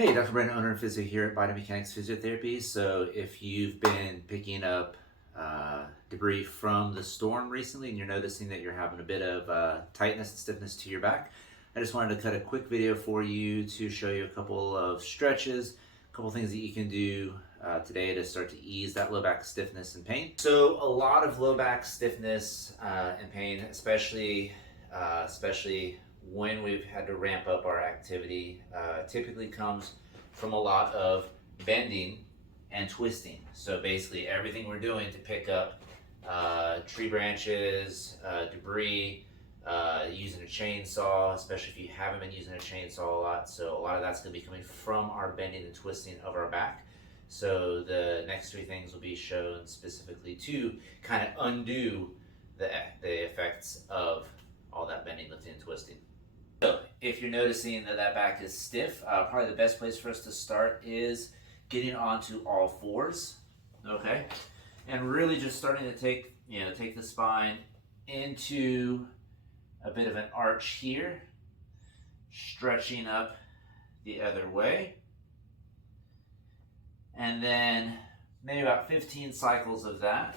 Hey, Dr. Brandon, owner and physio here at Biomechanics Physiotherapy. So if you've been picking up debris from the storm recently and you're noticing that you're having a bit of tightness and stiffness to your back, I just wanted to cut a quick video for you to show you a couple of stretches, a couple things that you can do today to start to ease that low back stiffness and pain. So a lot of low back stiffness and pain, especially when we've had to ramp up our activity, typically comes from a lot of bending and twisting. So basically everything we're doing to pick up tree branches, debris, using a chainsaw, especially if you haven't been using a chainsaw a lot. So a lot of that's going to be coming from our bending and twisting of our back. So the next three things will be shown specifically to kind of undo the effects of all that bending, lifting, and twisting. So if you're noticing that that back is stiff, probably the best place for us to start is getting onto all fours, okay? And really just starting to take the spine into a bit of an arch here, stretching up the other way. And then maybe about 15 cycles of that.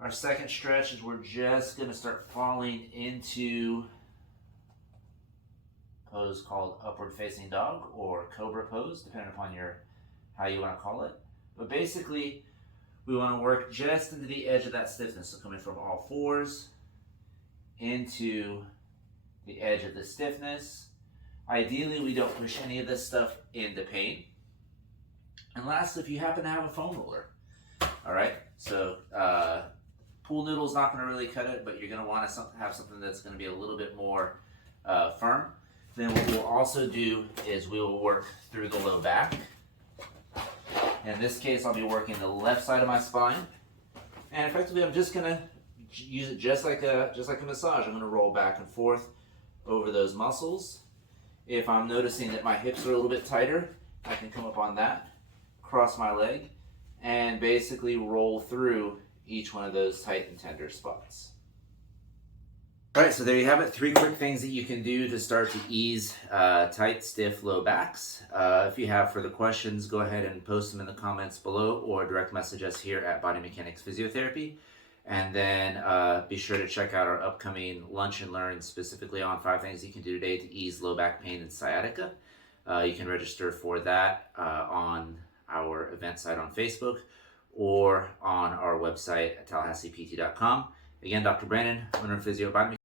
Our second stretch is we're just gonna start falling into pose called upward facing dog or cobra pose, depending upon how you want to call it. But basically, we want to work just into the edge of that stiffness. So coming from all fours into the edge of the stiffness. Ideally, we don't push any of this stuff into pain. And lastly, if you happen to have a foam roller, all right. So pool noodle is not going to really cut it, but you're going to want to have something that's going to be a little bit more firm. Then what we'll also do is we will work through the low back. In this case, I'll be working the left side of my spine. And effectively, I'm just gonna use it just like a massage. I'm gonna roll back and forth over those muscles. If I'm noticing that my hips are a little bit tighter, I can come up on that, cross my leg, and basically roll through each one of those tight and tender spots. All right, so there you have it. 3 quick things that you can do to start to ease tight, stiff, low backs. If you have further questions, go ahead and post them in the comments below or direct message us here at Biomechanics Physiotherapy. And then be sure to check out our upcoming Lunch and Learn specifically on 5 things you can do today to ease low back pain and sciatica. You can register for that on our event site on Facebook or on our website at tallahasseept.com. Again, Dr. Brandon, owner of Physio Biomechanics.